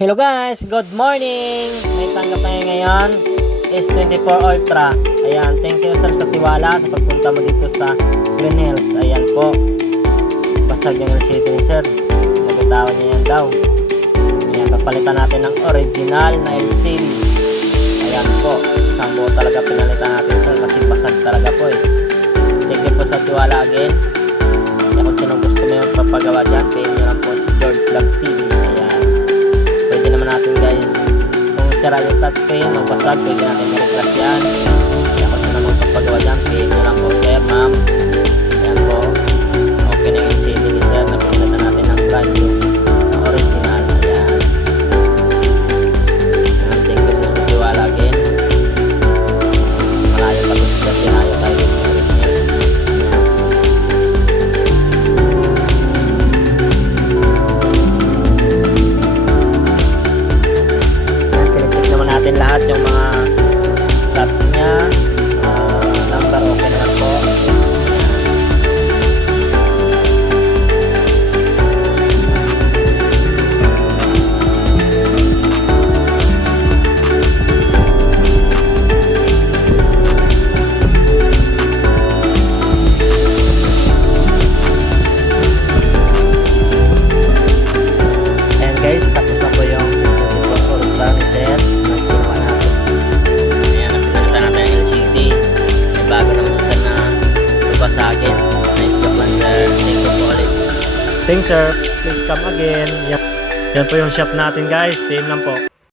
Hello guys, good morning! May tanggap tayo ngayon, S24 Ultra. Ayan, thank you sir sa tiwala sa pagpunta mo dito sa Green Hills. Ayan po, basag yung LCD ni sir. Nagkatawa niya yan daw. Ayan, papalitan natin ng original na LCD. Ayan po, isang buo talaga pinalitan natin sir kasi basag talaga po eh. Thank you po sa tiwala again. Kaya kung sinong gusto mo yung papagawa dyan, pay nyo lang po si George Vlog TV. Ayan, pwede naman natin guys, kung sira yung touchscreen, magbasag, pwede natin ma-refresh yan. Kaya kung sino nung papagawa dyan, pay nyo lang po sir, ma'am. Ayan po, okay na yung LCD ni sir, napilitan natin ng brand new na original. Ayan, thank you sa tiwala again. Malayo pa dito kasi ayaw tayo dito sa Green Hills. Check naman natin lahat yung mga stats niya, number okay naman po. And guys, tapos na po yung S24 Ultra ni sir. Ginawa natin. Ayan, napinalitan natin yung LCD. May bago naman siya na babasagin. Nice job lang sir. Thank you po ulit. Thanks sir. Please come again. Yan po yung shop natin guys. Team lang po.